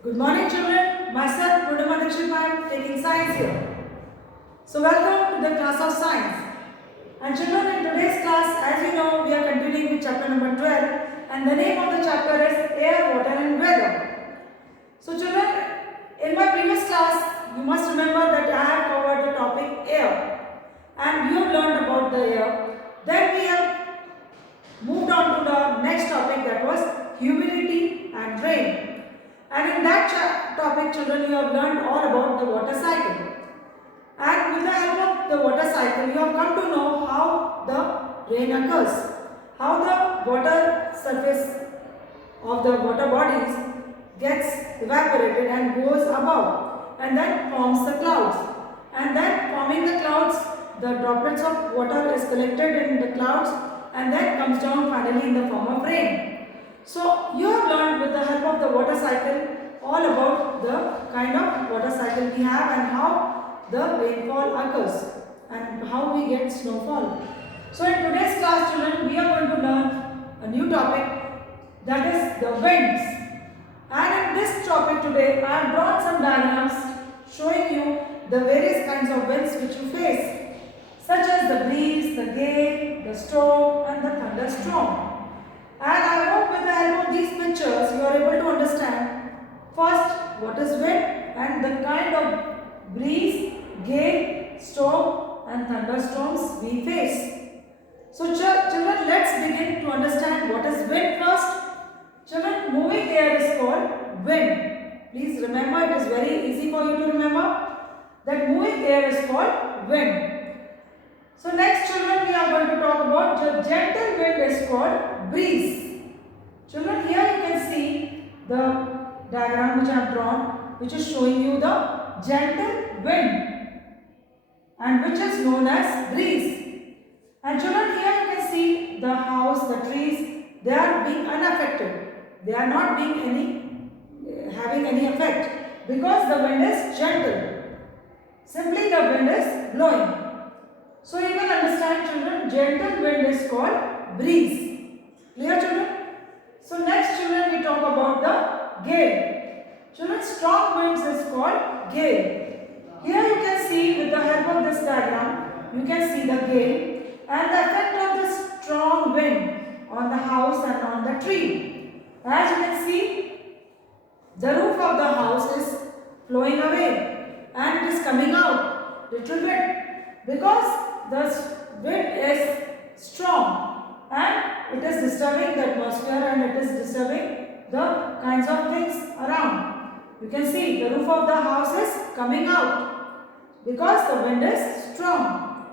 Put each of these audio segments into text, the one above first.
Good morning, children. Myself, Purnima Dikshit ma'am, taking science here. So, welcome to the class of science. And children, in today's class, as you know, we are continuing with chapter number 12, and the name of the chapter is Air, Water and Weather. So, children, in my previous class, you must remember that I have covered the topic air, and you have learned about the air. Then we have moved on to the next topic, that was humidity and rain. And in that topic, children, you have learned all about the water cycle. And with the help of the water cycle, you have come to know how the rain occurs, how the water surface of the water bodies gets evaporated and goes above and then forms the clouds. And then forming the clouds, the droplets of water is collected in the clouds and then comes down finally in the form of rain. So you have learned with the help of the water cycle all about the kind of water cycle we have and how the rainfall occurs and how we get snowfall. So in today's class, children, we are going to learn a new topic, that is the winds. And in this topic today, I have drawn some diagrams showing you the various kinds of winds which you face, such as the breeze, the gale, the storm and the thunderstorm. And I hope with the help of these pictures you are able to understand first what is wind and the kind of breeze, gale, storm and thunderstorms we face. So children, let's begin to understand what is wind first. Children, moving air is called wind. Please remember, it is very easy for you to remember that moving air is called wind. So next, children, we are going to talk about the gentle wind is called breeze. Children, here you can see the diagram which I have drawn, which is showing you the gentle wind and which is known as breeze. And children, here you can see the house, the trees, they are being unaffected. They are not being having any effect because the wind is gentle. Simply the wind is blowing. So you can understand, children, gentle wind is called breeze. Clear, children? So next, children, we talk about the gale. Children, strong winds is called gale. Here you can see with the help of this diagram, you can see the gale and the effect of the strong wind on the house and on the tree. As you can see, the roof of the house is flowing away and it is coming out little bit because the wind is strong and it is disturbing the atmosphere and it is disturbing the kinds of things around. You can see the roof of the house is coming out because the wind is strong.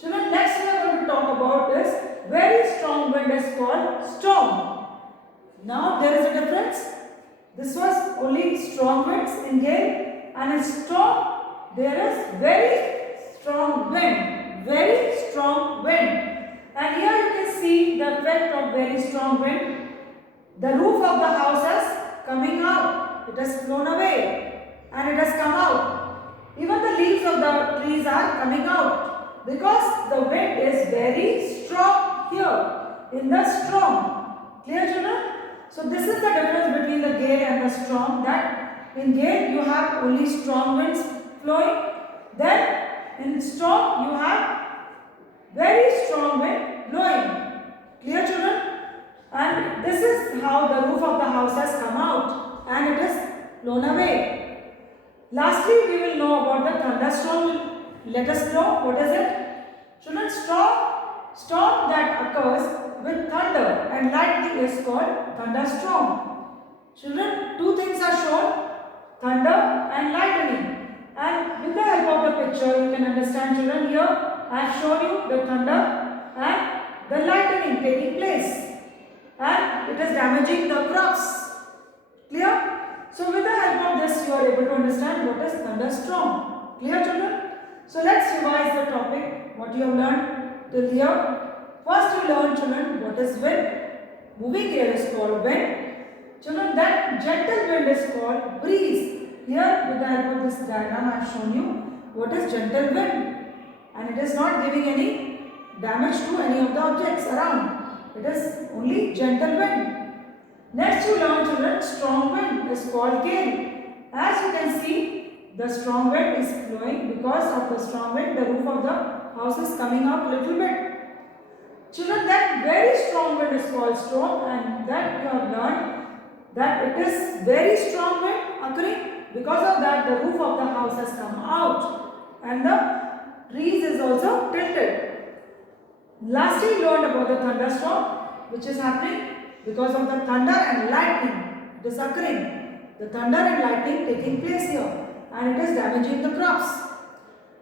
Children, next we are going to talk about is very strong wind is called storm. Now there is a difference. This was only strong winds in gale, and in storm there is very strong wind. Very strong wind. And here you can see the effect of very strong wind. The roof of the house is coming out. It has flown away and it has come out. Even the leaves of the trees are coming out because the wind is very strong here in the storm. Clear, children? So this is the difference between the gale and the storm, that in gale you have only strong winds flowing. Then in storm you have very strong wind blowing. Clear, children? And this is how the roof of the house has come out and it is blown away. Lastly, we will know about the thunderstorm. Let us know what is it. Children, storm that occurs with thunder and lightning is called thunderstorm. Children, two things are shown, thunder and lightning. And with the help of the picture, you can understand, children, here I have shown you the thunder and the lightning taking place. And it is damaging the crops. Clear? So with the help of this, you are able to understand what is thunderstorm. Clear, children? So let's revise the topic, what you have learned till here. First you learn, children, what is wind. Moving air is called wind. Children, that gentle wind is called breeze. Here with the help of this diagram I have shown you what is gentle wind. And it is not giving any damage to any of the objects around. It is only gentle wind. Next you learn, children, strong wind is called gale. As you can see, the strong wind is blowing. Because of the strong wind, the roof of the house is coming out little bit. Children, that very strong wind is called storm, and that you have learned that it is very strong wind occurring. Because of that, the roof of the house has come out and the trees is also tilted. Lastly, you learned about the thunderstorm, which is happening because of the thunder and lightning. It is occurring. The thunder and lightning taking place here, and it is damaging the crops.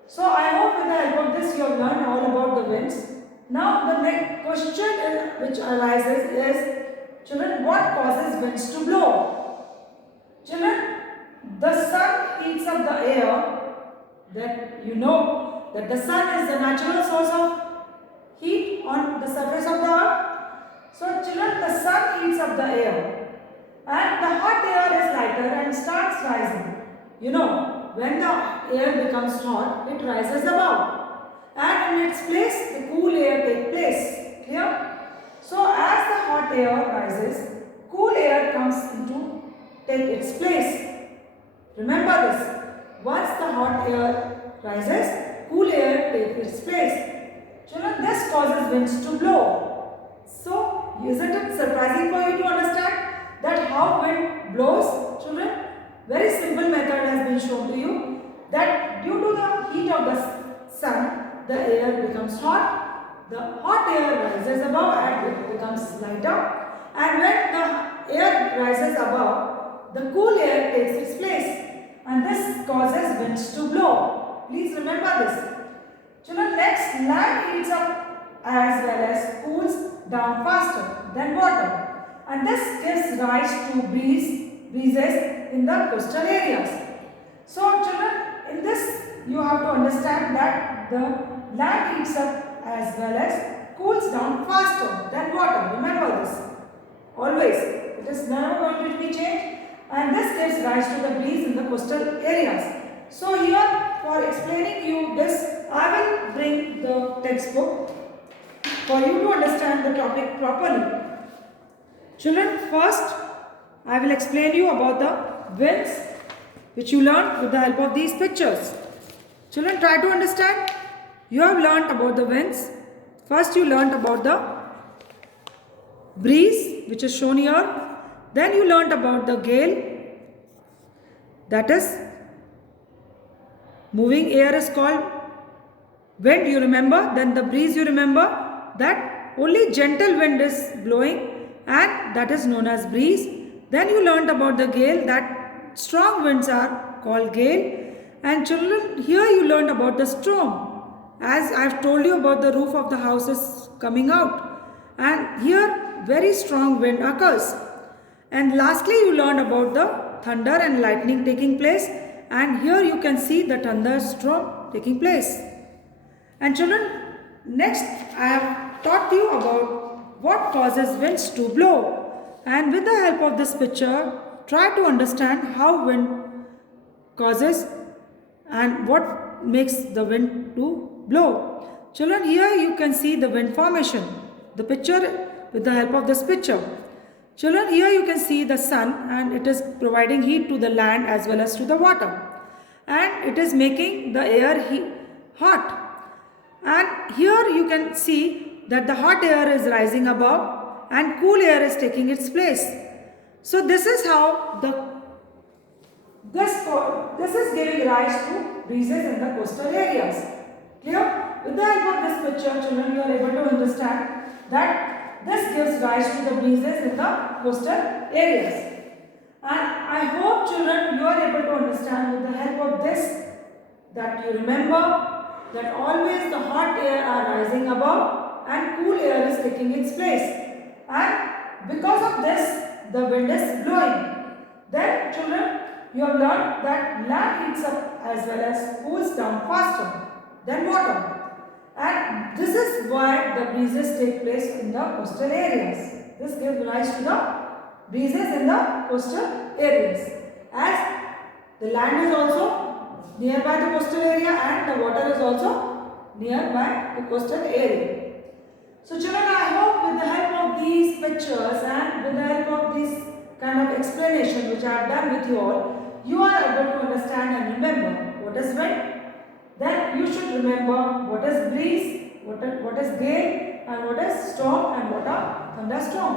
So I hope with the help of this you have learned all about the winds. Now the next question which arises is, children, what causes winds to blow? Children, the sun heats up the air. That you know that the sun is the natural source of heat on the surface of the earth. So children, the sun heats up the air and the hot air is lighter and starts rising. You know, when the air becomes hot, it rises above, and in its place the cool air takes place. Clear? So as the hot air rises, cool air comes into take its place. Remember this. Once the hot air rises, cool air takes its place. Children, this causes winds to blow. So, isn't it surprising for you to understand that how wind blows? Children, very simple method has been shown to you, that due to the heat of the sun, the air becomes hot, the hot air rises above and it becomes lighter, and when the air rises above, the cool air takes its place, and this causes winds to blow. Please remember this. Children, next, land heats up as well as cools down faster than water, and this gives rise to breezes in the coastal areas. So children, in this you have to understand that the land heats up as well as cools down faster than water. Remember this. Always. It is never going to be changed, and this gives rise to the breeze in the coastal areas. So here, for explaining you this, I will bring the textbook for you to understand the topic properly. Children, first I will explain you about the winds which you learned with the help of these pictures. Children, try to understand. You have learnt about the winds. First you learnt about the breeze which is shown here. Then you learnt about the gale, that is moving air is called wind, you remember. Then the breeze, you remember that only gentle wind is blowing and that is known as breeze. Then you learnt about the gale, that strong winds are called gale. And children, here you learnt about the storm, as I have told you about the roof of the house is coming out, and here very strong wind occurs. And lastly you learned about the thunder and lightning taking place, and here you can see the thunderstorm taking place. And children, next I have taught you about what causes winds to blow, and with the help of this picture try to understand how wind causes and what makes the wind to blow. Children, here you can see the wind formation, the picture with the help of this picture. Children, here you can see the sun, and it is providing heat to the land as well as to the water, and it is making the air hot. And here you can see that the hot air is rising above and cool air is taking its place. So this is how this is giving rise to breezes in the coastal areas. Clear? With the help of this picture, children, you are able to understand that this gives rise to the breezes in the coastal areas. And I hope, children, you are able to understand with the help of this, that you remember that always the hot air are rising above and cool air is taking its place. And because of this, the wind is blowing. Then, children, you have learned that land heats up as well as cools down faster than water. And this is why the breezes take place in the coastal areas. This gives rise to the breezes in the coastal areas. As the land is also nearby the coastal area and the water is also nearby the coastal area. So children, I hope with the help of these pictures and with the help of this kind of explanation which I have done with you all, you are able to understand and remember what is wind. Then you should remember what is breeze, what is gale, and what is storm, and what are thunderstorm.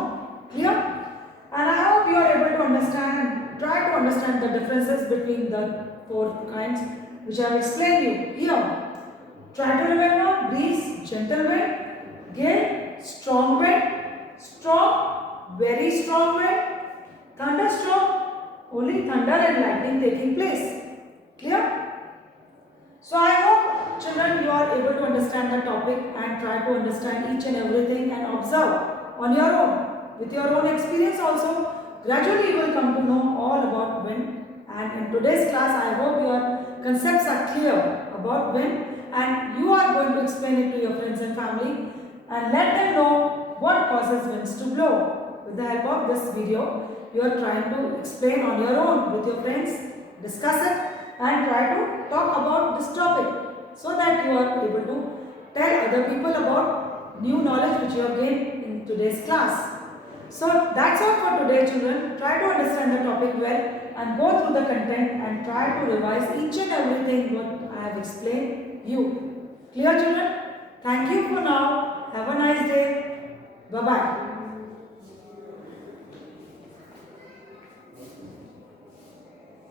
Clear? And I hope you are able to understand and try to understand the differences between the four kinds which I have explained you here. Try to remember breeze, gentle wind, gale, strong wind, storm, very strong wind, thunderstorm, only thunder and lightning taking place. Clear? So I hope children you are able to understand the topic and try to understand each and everything and observe on your own. With your own experience also, gradually you will come to know all about wind. And in today's class, I hope your concepts are clear about wind and you are going to explain it to your friends and family and let them know what causes winds to blow. With the help of this video, you are trying to explain on your own with your friends, discuss it and try to talk about this topic so that you are able to tell other people about new knowledge which you have gained in today's class. So that's all for today children. Try to understand the topic well and go through the content and try to revise each and everything what I have explained you. Clear children? Thank you for now. Have a nice day. Bye-bye.